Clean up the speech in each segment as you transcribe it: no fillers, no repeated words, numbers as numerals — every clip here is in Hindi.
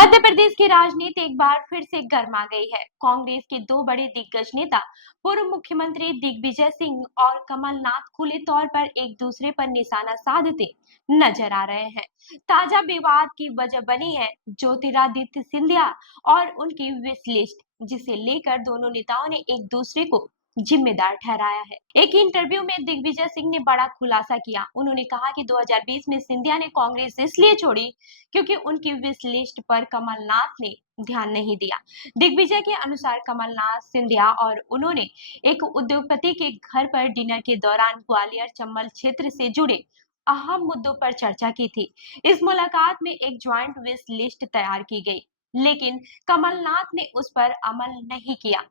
मध्य प्रदेश की राजनीति एक बार फिर से गर्मा गई है। कांग्रेस के दो बड़े दिग्गज नेता पूर्व मुख्यमंत्री दिग्विजय सिंह और कमलनाथ खुले तौर पर एक दूसरे पर निशाना साधते नजर आ रहे हैं। ताजा विवाद की वजह बनी है ज्योतिरादित्य सिंधिया और उनकी विश लिस्ट, जिसे लेकर दोनों नेताओं ने एक दूसरे को जिम्मेदार ठहराया है। एक इंटरव्यू में दिग्विजय सिंह ने बड़ा खुलासा किया। उन्होंने कहा कि 2020 में सिंधिया ने कांग्रेस इसलिए छोड़ी क्योंकि उनकी विश लिस्ट पर कमलनाथ ने ध्यान नहीं दिया। दिग्विजय के अनुसार कमलनाथ, सिंधिया और उन्होंने एक उद्योगपति के घर पर डिनर के दौरान ग्वालियर चंबल क्षेत्र से जुड़े अहम मुद्दों पर चर्चा की थी। इस मुलाकात में एक ज्वाइंट विश लिस्ट तैयार की गई, लेकिन कमलनाथ ने उस पर अमल नहीं किया।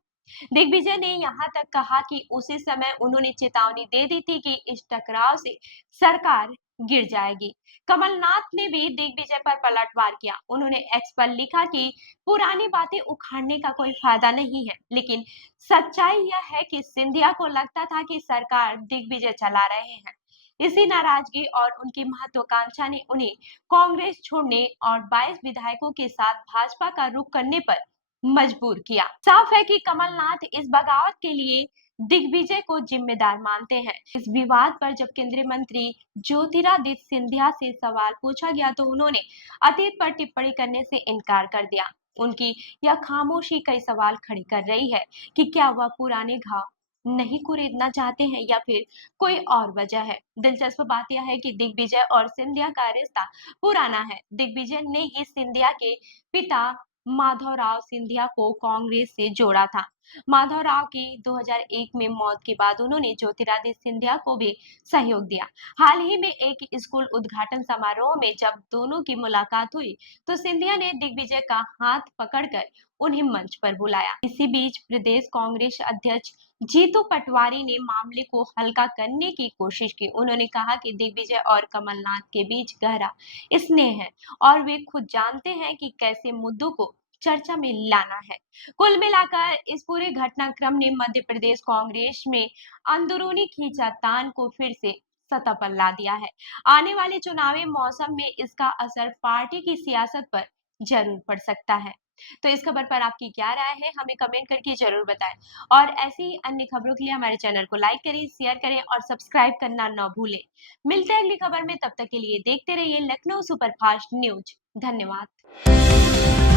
दिग्विजय ने यहाँ तक कहा कि उसी समय उन्होंने चेतावनी दे दी थी कि इस टकराव से सरकार गिर जाएगी। कमलनाथ ने भी दिग्विजय पर पलटवार किया। उन्होंने एक्स पर लिखा कि पुरानी बातें उखाड़ने का कोई फायदा नहीं है, लेकिन सच्चाई यह है कि सिंधिया को लगता था कि सरकार दिग्विजय चला रहे हैं। इसी नाराजगी और उनकी महत्वाकांक्षा ने उन्हें कांग्रेस छोड़ने और 22 विधायकों के साथ भाजपा का रुख करने पर मजबूर किया। साफ है कि कमलनाथ इस बगावत के लिए दिग्विजय को जिम्मेदार मानते हैं। इस विवाद पर जब केंद्रीय मंत्री ज्योतिरादित्य सिंधिया से सवाल पूछा गया तो उन्होंने अतीत पर टिप्पणी करने से इनकार कर दिया। उनकी यह खामोशी कई सवाल खड़े कर रही है कि क्या वह पुराने घाव नहीं कुरेदना चाहते हैं या फिर कोई और वजह है। दिलचस्प बात यह है कि दिग्विजय और सिंधिया का रिश्ता पुराना है। दिग्विजय ने ही सिंधिया के पिता माधवराव सिंधिया को कांग्रेस से जोड़ा था। माधवराव की 2001 में मौत के बाद उन्होंने ज्योतिरादित्य सिंधिया को भी सहयोग दिया। हाल ही में एक स्कूल उद्घाटन समारोह में जब दोनों की मुलाकात हुई तो सिंधिया ने दिग्विजय का हाथ पकड़कर उन्हें मंच पर बुलाया। इसी बीच प्रदेश कांग्रेस अध्यक्ष जीतू पटवारी ने मामले को हल्का करने की कोशिश की। उन्होंने कहा कि दिग्विजय और कमलनाथ के बीच गहरा स्नेह है और वे खुद जानते हैं कि कैसे मुद्दों को चर्चा में लाना है। कुल मिलाकर इस पूरे घटनाक्रम ने मध्य प्रदेश कांग्रेस में अंदरूनी खींचातान को फिर से सतह पर ला दिया है। आने वाले चुनावी मौसम में इसका असर पार्टी की सियासत पर जरूर पड़ सकता है। तो इस खबर पर आपकी क्या राय है, हमें कमेंट करके जरूर बताएं। और ऐसी ही अन्य खबरों के लिए हमारे चैनल को लाइक करें, शेयर करें और सब्सक्राइब करना न भूलें। मिलते हैं अगली खबर में, तब तक के लिए देखते रहिए लखनऊ सुपरफास्ट न्यूज। धन्यवाद।